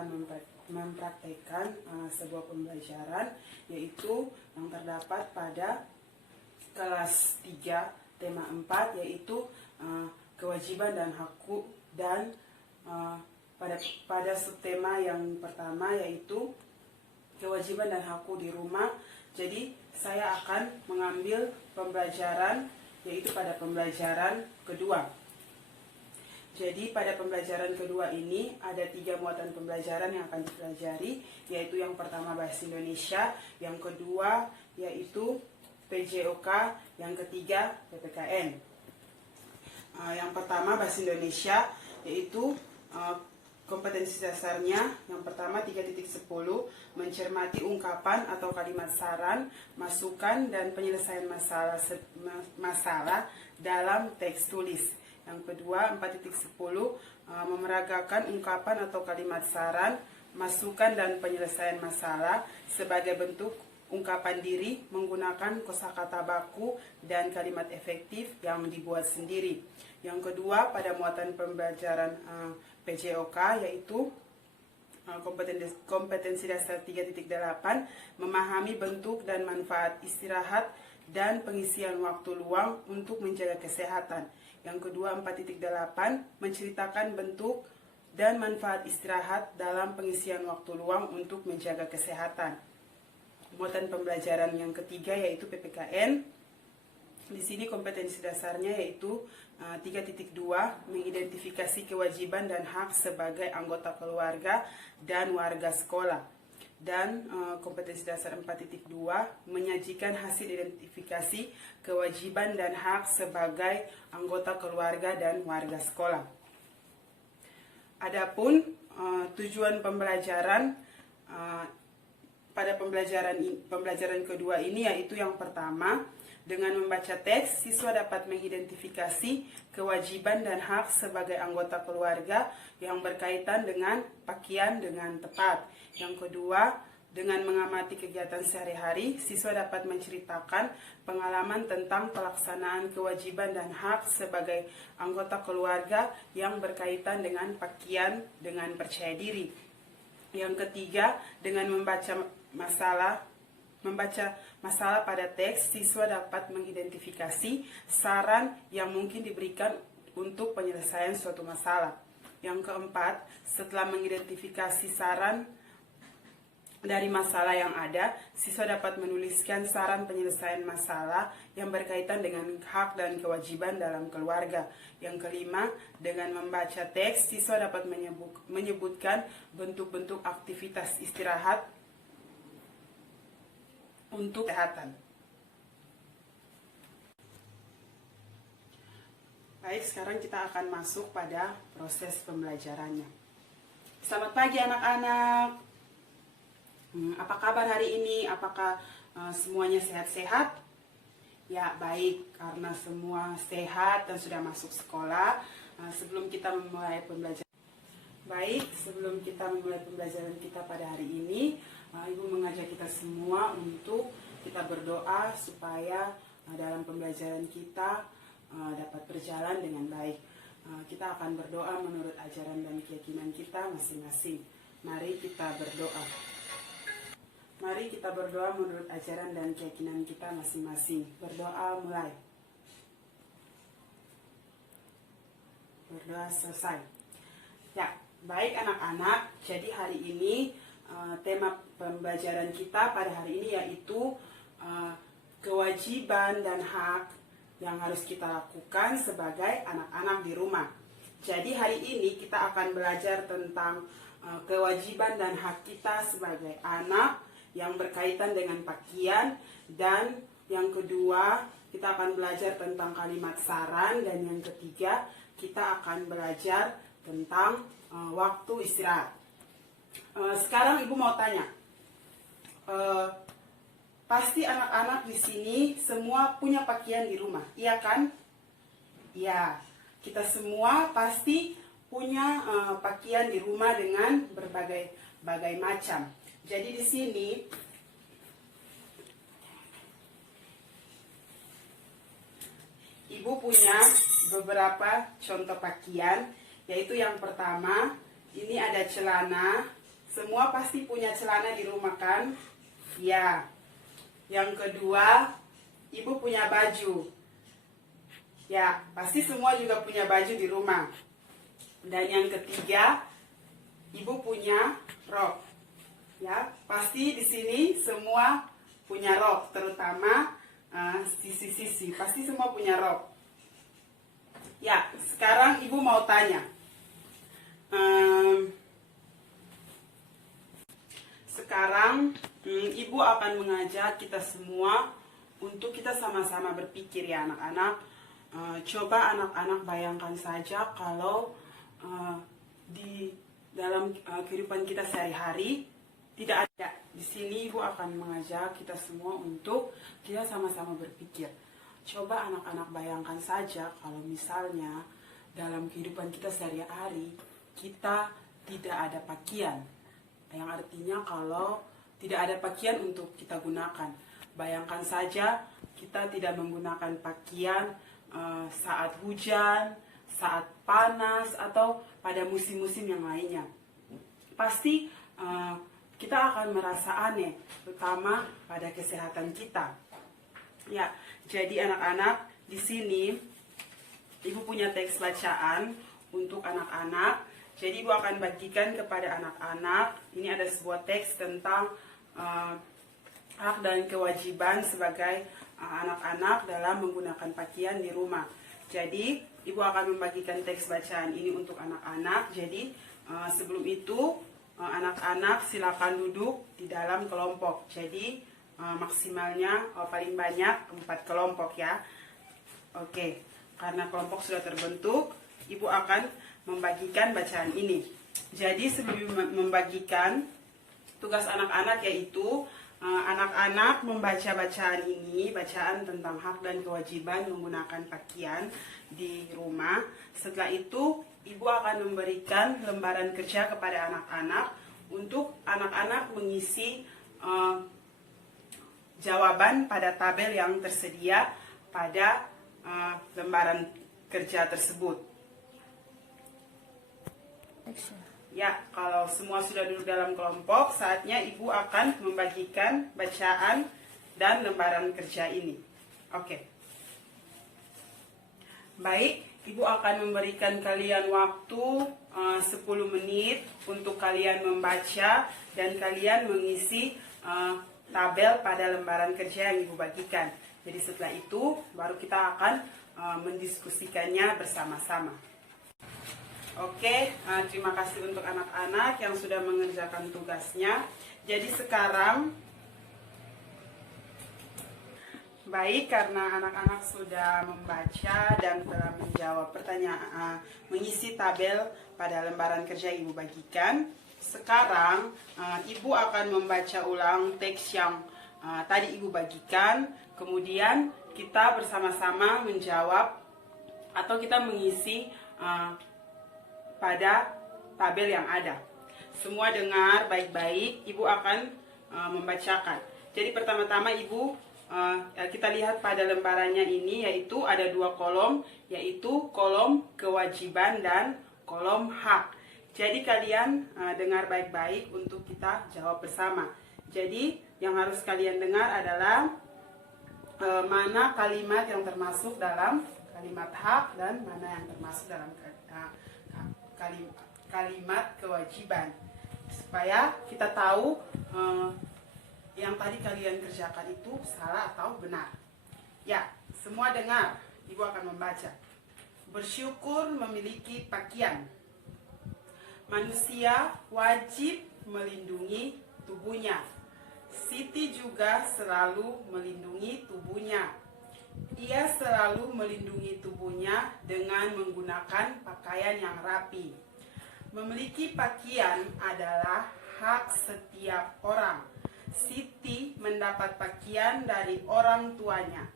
akan mempraktekkan sebuah pembelajaran, yaitu yang terdapat pada kelas 3 tema 4, yaitu kewajiban dan hakku, dan pada subtema yang pertama yaitu kewajiban dan hakku di rumah. Jadi saya akan mengambil pembelajaran yaitu pada pembelajaran kedua. Jadi pada pembelajaran kedua ini ada 3 muatan pembelajaran yang akan dipelajari, yaitu yang pertama bahasa Indonesia, yang kedua yaitu PJOK, yang ketiga PPKN. Yang pertama bahasa Indonesia, yaitu kompetensi dasarnya yang pertama 3.10, mencermati ungkapan atau kalimat saran, masukan dan penyelesaian masalah dalam teks tulis. Yang kedua 4.10, memeragakan ungkapan atau kalimat saran, masukan dan penyelesaian masalah sebagai bentuk ungkapan diri menggunakan kosakata baku dan kalimat efektif yang dibuat sendiri. Yang kedua pada muatan pembelajaran PJOK yaitu kompetensi dasar 3.8, memahami bentuk dan manfaat istirahat dan pengisian waktu luang untuk menjaga kesehatan. Yang kedua 4.8, menceritakan bentuk dan manfaat istirahat dalam pengisian waktu luang untuk menjaga kesehatan. Muatan pembelajaran yang ketiga yaitu PPKN. Di sini kompetensi dasarnya yaitu 3.2, mengidentifikasi kewajiban dan hak sebagai anggota keluarga dan warga sekolah. Dan kompetensi dasar 4.2, menyajikan hasil identifikasi kewajiban dan hak sebagai anggota keluarga dan warga sekolah. Adapun tujuan pembelajaran pada pembelajaran kedua ini yaitu yang pertama, dengan membaca teks, siswa dapat mengidentifikasi kewajiban dan hak sebagai anggota keluarga yang berkaitan dengan pakaian dengan tepat. Yang kedua, dengan mengamati kegiatan sehari-hari, siswa dapat menceritakan pengalaman tentang pelaksanaan kewajiban dan hak sebagai anggota keluarga yang berkaitan dengan pakaian dengan percaya diri. Yang ketiga, dengan membaca masalah pada teks, siswa dapat mengidentifikasi saran yang mungkin diberikan untuk penyelesaian suatu masalah. Yang keempat, setelah mengidentifikasi saran dari masalah yang ada, siswa dapat menuliskan saran penyelesaian masalah yang berkaitan dengan hak dan kewajiban dalam keluarga. Yang kelima, dengan membaca teks, siswa dapat menyebutkan bentuk-bentuk aktivitas istirahat untuk kesehatan. Baik, sekarang kita akan masuk pada proses pembelajarannya. Selamat pagi anak-anak. Apa kabar hari ini? Apakah semuanya sehat-sehat? Ya, baik, karena semua sehat dan sudah masuk sekolah. Sebelum kita memulai pembelajaran, sebelum kita memulai pembelajaran kita pada hari ini, Ibu mengajak kita semua untuk kita berdoa supaya dalam pembelajaran kita dapat berjalan dengan baik. Kita akan berdoa menurut ajaran dan keyakinan kita masing-masing. Mari kita berdoa. Mari kita berdoa menurut ajaran dan keyakinan kita masing-masing. Berdoa mulai. Berdoa selesai. Ya, baik anak-anak. Jadi hari ini tema pembelajaran kita pada hari ini yaitu kewajiban dan hak yang harus kita lakukan sebagai anak-anak di rumah. Jadi hari ini kita akan belajar tentang kewajiban dan hak kita sebagai anak yang berkaitan dengan pakaian, dan yang kedua kita akan belajar tentang kalimat saran, dan yang ketiga kita akan belajar tentang waktu istirahat. Sekarang Ibu mau tanya, pasti anak-anak di sini semua punya pakaian di rumah, iya kan? Ya, kita semua pasti punya pakaian di rumah dengan berbagai macam. Jadi di sini Ibu punya beberapa contoh pakaian, yaitu yang pertama, ini ada celana, semua pasti punya celana di rumah kan? Ya. Yang kedua, ibu punya baju. Ya, pasti semua juga punya baju di rumah. Dan yang ketiga, ibu punya rok. Ya, pasti di sini semua punya rok, terutama sisi-sisi. Pasti semua punya rok. Ya, sekarang ibu mau tanya. Sekarang ibu akan mengajak kita semua untuk kita sama-sama berpikir ya anak-anak. Coba anak-anak bayangkan saja kalau di dalam kehidupan kita sehari-hari tidak ada. Di sini ibu akan mengajak kita semua untuk kita sama-sama berpikir. Coba anak-anak bayangkan saja kalau misalnya dalam kehidupan kita sehari-hari kita tidak ada pakaian. Yang artinya kalau tidak ada pakaian untuk kita gunakan. Bayangkan saja kita tidak menggunakan pakaian saat hujan, saat panas, atau pada musim-musim yang lainnya. Pasti kita akan merasa aneh, terutama pada kesehatan kita. Ya, jadi anak-anak, di sini ibu punya teks bacaan untuk anak-anak. Jadi ibu akan bagikan kepada anak-anak. Ini ada sebuah teks tentang hak dan kewajiban sebagai anak-anak dalam menggunakan pakaian di rumah. Jadi ibu akan membagikan teks bacaan ini untuk anak-anak. Jadi sebelum itu anak-anak silakan duduk di dalam kelompok. Jadi maksimalnya paling banyak 4 kelompok ya. Oke, karena kelompok sudah terbentuk, ibu akan membagikan bacaan ini. Jadi sebelum membagikan, tugas anak-anak yaitu anak-anak membaca bacaan ini, bacaan tentang hak dan kewajiban menggunakan pakaian di rumah. Setelah itu, ibu akan memberikan lembaran kerja kepada anak-anak untuk anak-anak mengisi jawaban pada tabel yang tersedia pada lembaran kerja tersebut. Ya, kalau semua sudah duduk dalam kelompok, saatnya ibu akan membagikan bacaan dan lembaran kerja ini. Oke. Baik, ibu akan memberikan kalian waktu 10 menit untuk kalian membaca dan kalian mengisi tabel pada lembaran kerja yang ibu bagikan. Jadi setelah itu, baru kita akan mendiskusikannya bersama-sama. Oke, terima kasih untuk anak-anak yang sudah mengerjakan tugasnya. Jadi sekarang, baik karena anak-anak sudah membaca dan telah menjawab pertanyaan, mengisi tabel pada lembaran kerja ibu bagikan. Sekarang, ibu akan membaca ulang teks yang tadi ibu bagikan. Kemudian kita bersama-sama menjawab atau kita mengisi pada tabel yang ada. Semua dengar baik-baik, ibu akan membacakan. Jadi pertama-tama ibu, kita lihat pada lembarannya ini, yaitu ada 2 kolom, yaitu kolom kewajiban dan kolom hak. Jadi kalian dengar baik-baik untuk kita jawab bersama. Jadi yang harus kalian dengar adalah mana kalimat yang termasuk dalam kalimat hak dan mana yang termasuk dalam kalimat kewajiban, supaya kita tahu yang tadi kalian kerjakan itu salah atau benar. Ya, semua dengar, ibu akan membaca. Bersyukur memiliki pakaian. Manusia wajib melindungi tubuhnya. Siti juga selalu melindungi tubuhnya. Ia selalu melindungi tubuhnya dengan menggunakan pakaian yang rapi. Memiliki pakaian adalah hak setiap orang. Siti mendapat pakaian dari orang tuanya.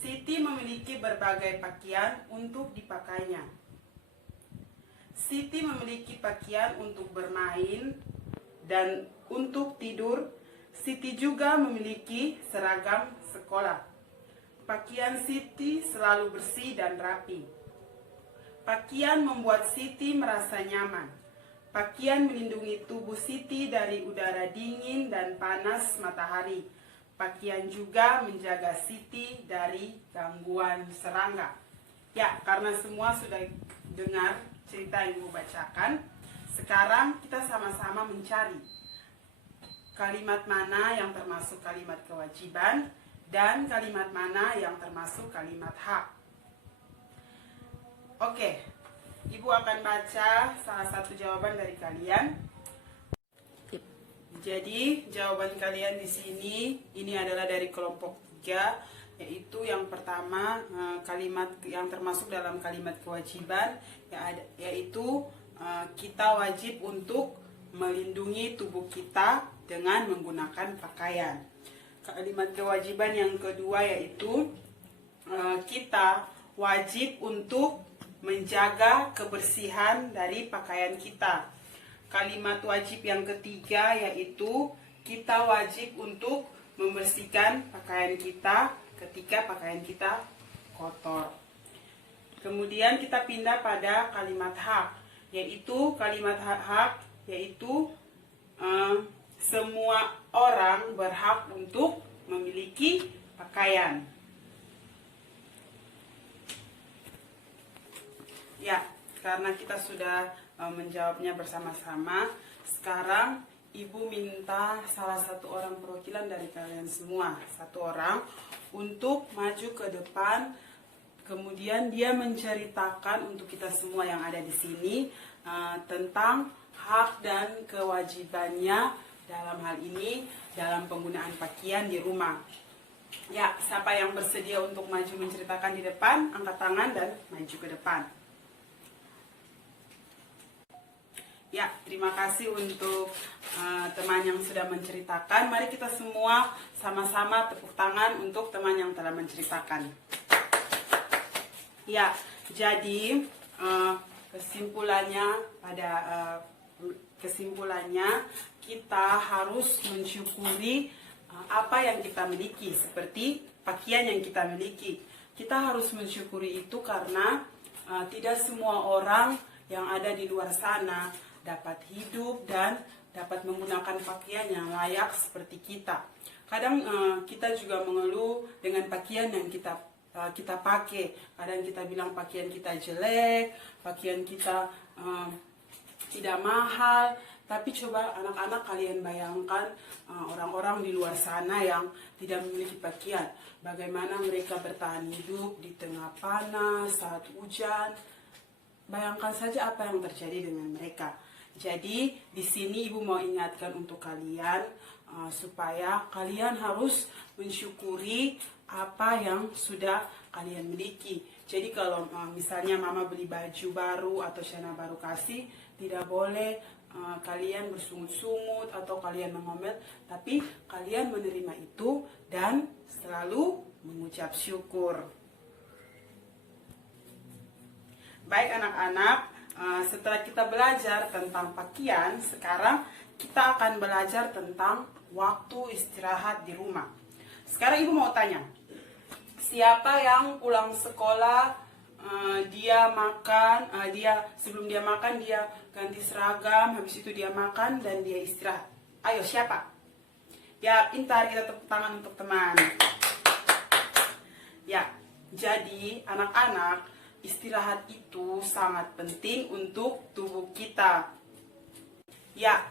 Siti memiliki berbagai pakaian untuk dipakainya. Siti memiliki pakaian untuk bermain dan untuk tidur. Siti juga memiliki seragam sekolah. Pakaian Siti selalu bersih dan rapi. Pakaian membuat Siti merasa nyaman. Pakaian melindungi tubuh Siti dari udara dingin dan panas matahari. Pakaian juga menjaga Siti dari gangguan serangga. Ya, karena semua sudah dengar cerita yang Ibu bacakan, sekarang kita sama-sama mencari kalimat mana yang termasuk kalimat kewajiban dan kalimat mana yang termasuk kalimat hak. Oke, Ibu akan baca salah satu jawaban dari kalian. Jadi jawaban kalian di sini ini adalah dari kelompok 3, yaitu yang pertama kalimat yang termasuk dalam kalimat kewajiban, yaitu kita wajib untuk melindungi tubuh kita dengan menggunakan pakaian. Kalimat kewajiban yang kedua yaitu kita wajib untuk menjaga kebersihan dari pakaian kita. Kalimat wajib yang ketiga yaitu kita wajib untuk membersihkan pakaian kita ketika pakaian kita kotor. Kemudian kita pindah pada kalimat hak, yaitu kalimat hak yaitu semua orang berhak untuk memiliki pakaian. Ya, karena kita sudah menjawabnya bersama-sama, sekarang Ibu minta salah satu orang perwakilan dari kalian semua, satu orang, untuk maju ke depan. Kemudian dia menceritakan untuk kita semua yang ada di sini tentang hak dan kewajibannya dalam hal ini dalam penggunaan pakaian di rumah. Ya, siapa yang bersedia untuk maju menceritakan di depan, angkat tangan dan maju ke depan. Ya, terima kasih untuk teman yang sudah menceritakan. Mari kita semua sama-sama tepuk tangan untuk teman yang telah menceritakan. Ya, jadi kesimpulannya kita harus mensyukuri apa yang kita miliki, seperti pakaian yang kita miliki. Kita harus mensyukuri itu karena tidak semua orang yang ada di luar sana dapat hidup dan dapat menggunakan pakaian yang layak seperti kita. Kadang kita juga mengeluh dengan pakaian yang kita pakai. Kadang kita bilang pakaian kita jelek, pakaian kita tidak mahal. Tapi coba anak-anak kalian bayangkan orang-orang di luar sana yang tidak memiliki pakaian. Bagaimana mereka bertahan hidup di tengah panas, saat hujan. Bayangkan saja apa yang terjadi dengan mereka. Jadi di sini Ibu mau ingatkan untuk kalian supaya kalian harus mensyukuri apa yang sudah kalian miliki. Jadi kalau misalnya mama beli baju baru atau celana baru kasih, tidak boleh kalian bersungut-sungut atau kalian mengomel, tapi kalian menerima itu dan selalu mengucap syukur. Baik anak-anak, setelah kita belajar tentang pakaian, sekarang kita akan belajar tentang waktu istirahat di rumah. Sekarang Ibu mau tanya, siapa yang pulang sekolah, dia makan, sebelum dia makan dia ganti seragam, habis itu dia makan dan dia istirahat. Ayo, siapa? Ya, pintar, kita tepuk tangan untuk teman. Ya, jadi anak-anak, istirahat itu sangat penting untuk tubuh kita. Ya,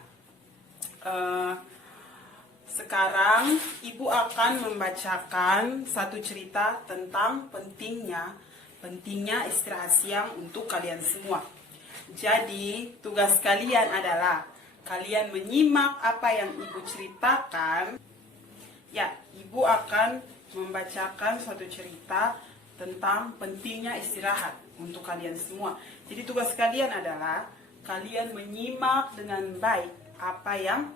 sekarang Ibu akan membacakan satu cerita tentang pentingnya istirahat siang untuk kalian semua. Jadi, tugas kalian adalah kalian menyimak apa yang Ibu ceritakan. Ya, Ibu akan membacakan suatu cerita tentang pentingnya istirahat untuk kalian semua. Jadi tugas kalian adalah kalian menyimak dengan baik apa yang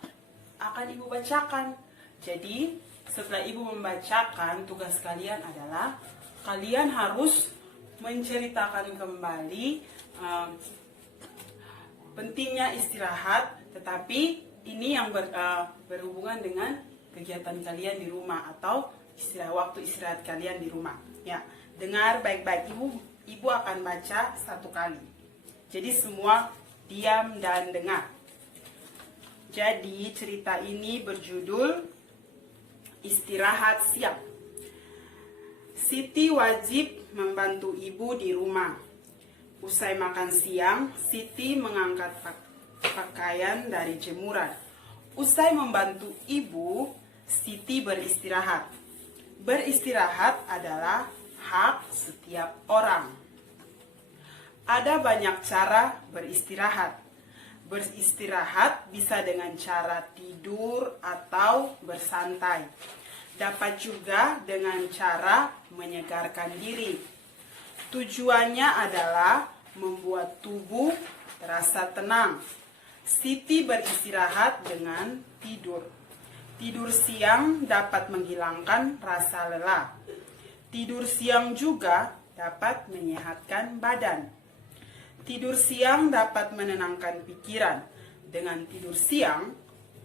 akan Ibu bacakan. Jadi setelah Ibu membacakan, tugas kalian adalah kalian harus menceritakan kembali pentingnya istirahat, tetapi ini yang berhubungan dengan kegiatan kalian di rumah atau waktu istirahat kalian di rumah. Ya, dengar baik-baik, Ibu akan baca satu kali. Jadi semua diam dan dengar. Jadi cerita ini berjudul Istirahat Siang. Siti wajib membantu ibu di rumah. Usai makan siang, Siti mengangkat pakaian dari jemuran. Usai membantu ibu, Siti beristirahat. Beristirahat adalah hak setiap orang. Ada banyak cara beristirahat. Beristirahat bisa dengan cara tidur atau bersantai. Dapat juga dengan cara menyegarkan diri. Tujuannya adalah membuat tubuh terasa tenang. Siti beristirahat dengan tidur. Tidur siang dapat menghilangkan rasa lelah. Tidur siang juga dapat menyehatkan badan. Tidur siang dapat menenangkan pikiran. Dengan tidur siang,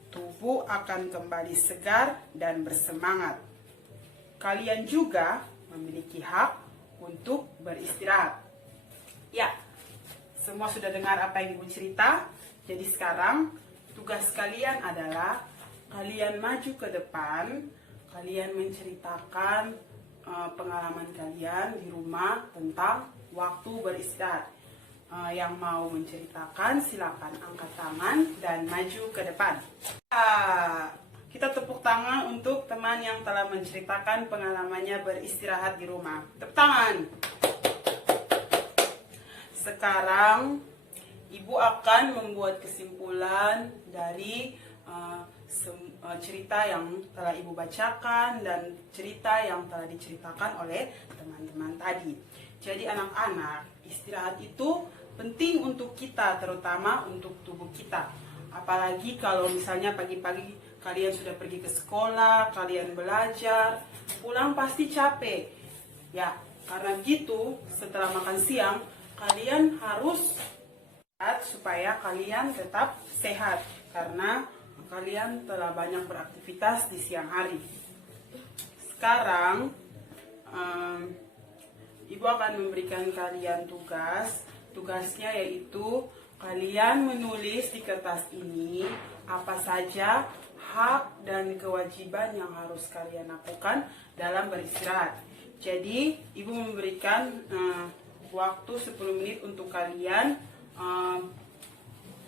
tubuh akan kembali segar dan bersemangat. Kalian juga memiliki hak untuk beristirahat. Ya, semua sudah dengar apa yang Ibu cerita. Jadi sekarang tugas kalian adalah kalian maju ke depan, kalian menceritakan pengalaman kalian di rumah tentang waktu beristirahat. Yang mau menceritakan silakan angkat tangan dan maju ke depan. Kita tepuk tangan untuk teman yang telah menceritakan pengalamannya beristirahat di rumah. Tepuk tangan. Sekarang Ibu akan membuat kesimpulan dari cerita yang telah Ibu bacakan dan cerita yang telah diceritakan oleh teman-teman tadi. Jadi anak-anak, istirahat itu penting untuk kita, terutama untuk tubuh kita. Apalagi kalau misalnya pagi-pagi kalian sudah pergi ke sekolah, kalian belajar, pulang pasti capek. Ya, karena gitu setelah makan siang, kalian harus istirahat supaya kalian tetap sehat. Karena kalian telah banyak beraktivitas di siang hari. Sekarang, Ibu akan memberikan kalian tugas. Tugasnya yaitu kalian menulis di kertas ini apa saja hak dan kewajiban yang harus kalian lakukan dalam beristirahat. Jadi, Ibu memberikan waktu 10 menit untuk kalian.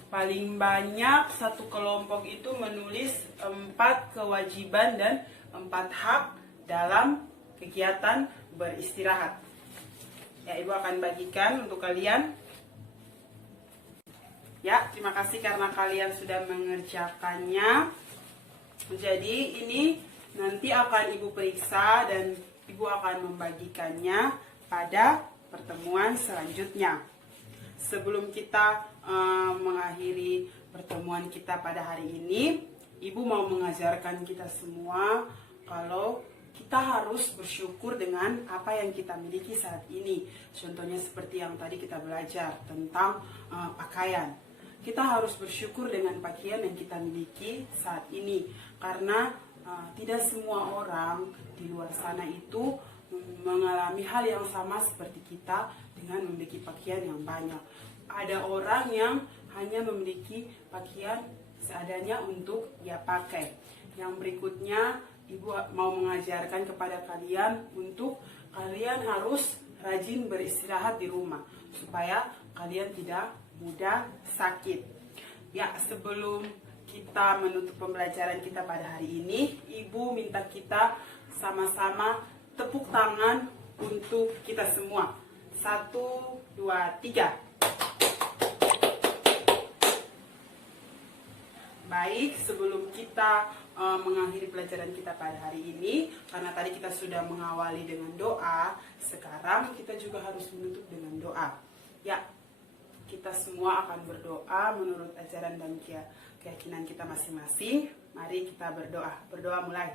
Paling banyak satu kelompok itu menulis 4 kewajiban dan 4 hak dalam kegiatan beristirahat. Ya, Ibu akan bagikan untuk kalian. Ya, terima kasih karena kalian sudah mengerjakannya. Jadi ini nanti akan Ibu periksa dan Ibu akan membagikannya pada pertemuan selanjutnya. Sebelum kita mengakhiri pertemuan kita pada hari ini, Ibu mau mengajarkan kita semua kalau kita harus bersyukur dengan apa yang kita miliki saat ini. Contohnya seperti yang tadi kita belajar tentang pakaian. Kita harus bersyukur dengan pakaian yang kita miliki saat ini. Karena tidak semua orang di luar sana itu mengalami hal yang sama seperti kita dengan memiliki pakaian yang banyak. Ada orang yang hanya memiliki pakaian seadanya untuk dia pakai. Yang berikutnya, Ibu mau mengajarkan kepada kalian untuk kalian harus rajin beristirahat di rumah supaya kalian tidak mudah sakit. Ya, sebelum kita menutup pembelajaran kita pada hari ini, Ibu minta kita sama-sama tepuk tangan untuk kita semua. 1, 2, 3. Baik, sebelum kita mengakhiri pelajaran kita pada hari ini, karena tadi kita sudah mengawali dengan doa, sekarang kita juga harus menutup dengan doa. Ya, kita semua akan berdoa menurut ajaran dan keyakinan kita masing-masing. Mari kita berdoa. Berdoa mulai.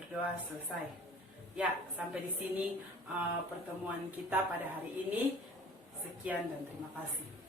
Berdoa selesai. Ya, sampai di sini pertemuan kita pada hari ini. Sekian dan terima kasih.